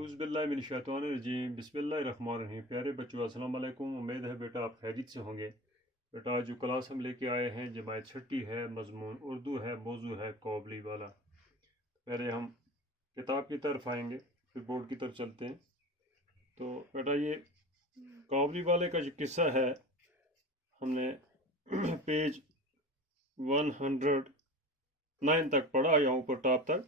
اعوذ باللہ من الشیطان الرجیم بسم اللہ الرحمن الرحیم۔ پیارے بچوں السلام علیکم، امید ہے بیٹا آپ خیریت سے ہوں گے۔ بیٹا آج جو کلاس ہم لے کے آئے ہیں جماعت چھٹی ہے، مضمون اردو ہے، موضوع ہے قابلی والا۔ پہلے ہم کتاب کی طرف آئیں گے پھر بورڈ کی طرف چلتے ہیں۔ تو بیٹا یہ قابلی والے کا جو قصہ ہے ہم نے پیج 109 تک پڑھا، یہاں اوپر ٹاپ تک۔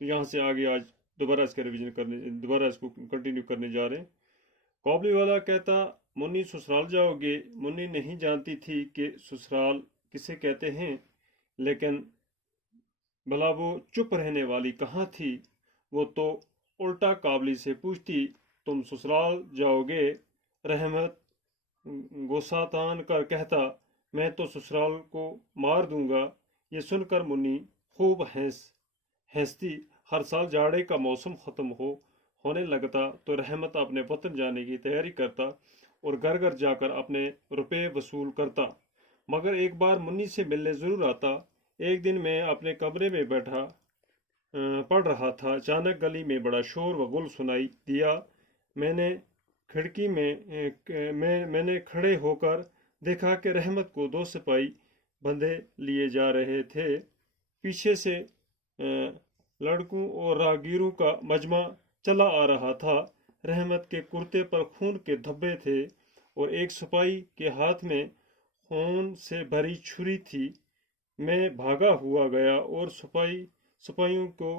تو یہاں سے آگے آج دوبارہ اس کا ریویژن کرنے، دوبارہ اس کو کنٹینیو کرنے جا رہے ہیں۔ قابلی والا کہتا، منی سسرال جاؤ گے؟ منی نہیں جانتی تھی کہ سسرال کسے کہتے ہیں، لیکن بھلا وہ چپ رہنے والی کہاں تھی؟ وہ تو الٹا قابلی سے پوچھتی، تم سسرال جاؤ گے؟ رحمت غصہ تان کر کہتا، میں تو سسرال کو مار دوں گا۔ یہ سن کر منی خوب ہنستی۔ ہر سال جاڑے کا موسم ختم ہونے لگتا تو رحمت اپنے وطن جانے کی تیاری کرتا اور گھر گھر جا کر اپنے روپے وصول کرتا، مگر ایک بار منی سے ملنے ضرور آتا۔ ایک دن میں اپنے کمرے میں بیٹھا پڑھ رہا تھا، اچانک گلی میں بڑا شور و غل سنائی دیا۔ میں نے کھڑکی میں نے کھڑے ہو کر دیکھا کہ رحمت کو دو سپاہی بندھے لیے جا رہے تھے۔ پیچھے سے لڑکوں اور راہگیروں کا مجمع چلا آ رہا تھا۔ رحمت کے کرتے پر خون کے دھبے تھے اور ایک سپاہی کے ہاتھ میں خون سے بھری چھری تھی۔ میں بھاگا ہوا گیا اور سپاہیوں کو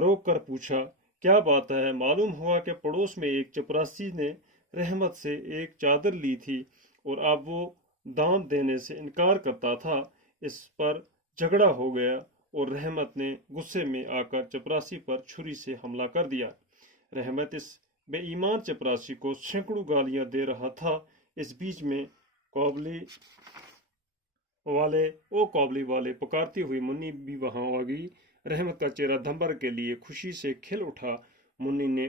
روک کر پوچھا، کیا بات ہے؟ معلوم ہوا کہ پڑوس میں ایک چپراسی نے رحمت سے ایک چادر لی تھی اور اب وہ دام دینے سے انکار کرتا تھا۔ اس پر جھگڑا ہو گیا اور رحمت نے غصے میں آ کر چپراسی پر چھری سے حملہ کر دیا۔ رحمت اس بے ایمان چپراسی کو سینکڑوں گالیاں دے رہا تھا۔ اس بیچ میں قابلی والے پکارتی ہوئی منی بھی وہاں آ گئی۔ رحمت کا چہرہ دم بھر کے لیے خوشی سے کھل اٹھا۔ منی نے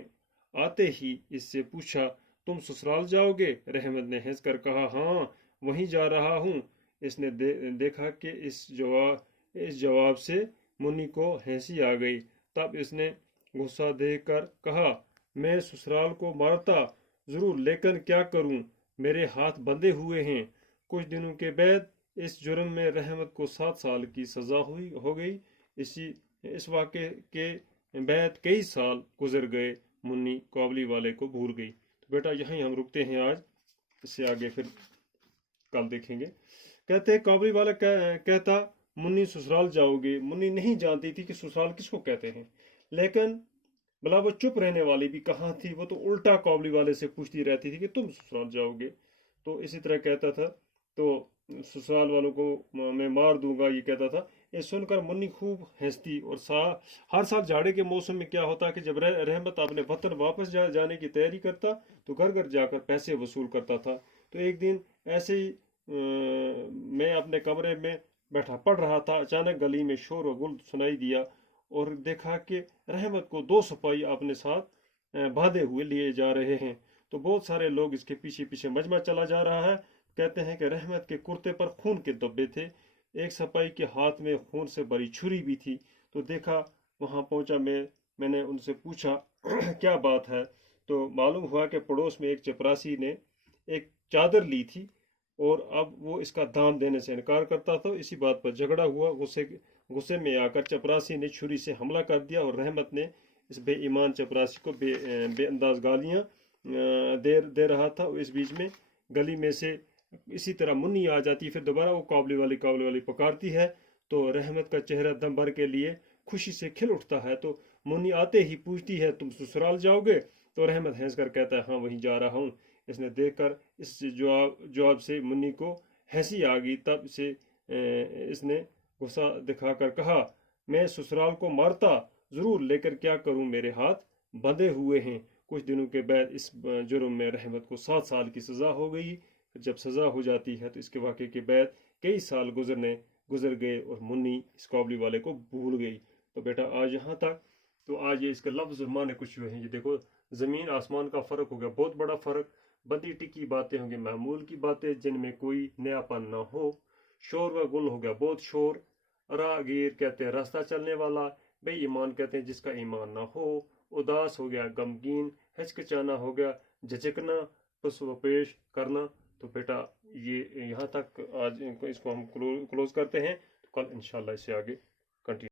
آتے ہی اس سے پوچھا، تم سسرال جاؤ گے؟ رحمت نے ہنس کر کہا، ہاں وہیں جا رہا ہوں۔ اس نے دیکھا کہ اس جواب سے منی کو ہنسی آ گئی۔ تب اس نے غصہ دے کر کہا، میں سسرال کو مارتا ضرور، لیکن کیا کروں، میرے ہاتھ بندھے ہوئے ہیں۔ کچھ دنوں کے بعد اس جرم میں رحمت کو 7 سال کی سزا ہو گئی۔ اس واقعے کے بعد کئی سال گزر گئے، منی قابلی والے کو بھول گئی۔ تو بیٹا یہیں ہم رکتے ہیں آج، اس سے آگے پھر کل دیکھیں گے۔ کہتے قابلی والا کہتا، منی سسرال جاؤ گے؟ منی نہیں جانتی تھی کہ سسرال کس کو کہتے ہیں، لیکن بلا وہ چپ رہنے والی بھی کہاں تھی؟ وہ تو الٹا قابلی والے سے پوچھتی رہتی تھی کہ تم سسرال جاؤ گے۔ تو اسی طرح کہتا تھا، تو سسرال والوں کو میں مار دوں گا، یہ کہتا تھا۔ یہ سن کر منی خوب ہنستی اور ہر سال جاڑے کے موسم میں کیا ہوتا کہ جب رحمت اپنے وطن واپس جانے کی تیاری کرتا تو گھر گھر جا کر پیسے وصول کرتا تھا۔ تو ایک دن ایسے ہی میں اپنے کمرے میں بیٹھا پڑھ رہا تھا، اچانک گلی میں شور و غل سنائی دیا اور دیکھا کہ رحمت کو 2 سپاہی اپنے ساتھ باندھے ہوئے لیے جا رہے ہیں۔ تو بہت سارے لوگ اس کے پیچھے پیچھے مجمع چلا جا رہا ہے۔ کہتے ہیں کہ رحمت کے کرتے پر خون کے دھبے تھے، ایک سپاہی کے ہاتھ میں خون سے بھری چھری بھی تھی۔ تو دیکھا، وہاں پہنچا میں نے ان سے پوچھا کیا بات ہے؟ تو معلوم ہوا کہ پڑوس میں ایک چپراسی نے ایک چادر لی تھی اور اب وہ اس کا دام دینے سے انکار کرتا تھا۔ اسی بات پر جھگڑا ہوا، غصے میں آ کر چپراسی نے چھری سے حملہ کر دیا اور رحمت نے اس بے ایمان چپراسی کو بے انداز گالیاں دے رہا تھا۔ اس بیچ میں گلی میں سے اسی طرح منی آ جاتی، پھر دوبارہ وہ قابلی والی پکارتی ہے تو رحمت کا چہرہ دم بھر کے لیے خوشی سے کھل اٹھتا ہے۔ تو منی آتے ہی پوچھتی ہے، تم سسرال جاؤ گے؟ تو رحمت ہنس کر کہتا ہے، ہاں وہیں جا رہا ہوں۔ اس نے دیکھ کر اس جواب سے منی کو ہنسی آ گئی۔ تب سے اس نے غصہ دکھا کر کہا، میں سسرال کو مارتا ضرور، لیکن کیا کروں، میرے ہاتھ بندھے ہوئے ہیں۔ کچھ دنوں کے بعد اس جرم میں رحمت کو 7 سال کی سزا ہو گئی۔ جب سزا ہو جاتی ہے تو اس کے واقعے کے بعد کئی سال گزر گئے اور منی اس قابلی والے کو بھول گئی۔ تو بیٹا آج یہاں تک۔ تو آج یہ اس کے لفظ اور معنی کچھ ہوئے ہیں، یہ دیکھو زمین آسمان کا فرق ہو گیا، بہت بڑا فرق۔ بندی ٹکی باتیں ہوں گی، معمول کی باتیں جن میں کوئی نیا پن نہ ہو۔ شور و غل ہو گیا، بہت شور۔ راہگیر کہتے ہیں راستہ چلنے والا، بے ایمان کہتے ہیں جس کا ایمان نہ ہو، اداس ہو گیا، غمگین، ہچکچانا ہو گیا، جھجکنا، پس و پیش کرنا۔ تو بیٹا یہ یہاں تک آج اس کو ہم کلوز کرتے ہیں، تو کل انشاءاللہ اسے آگے کنٹینیو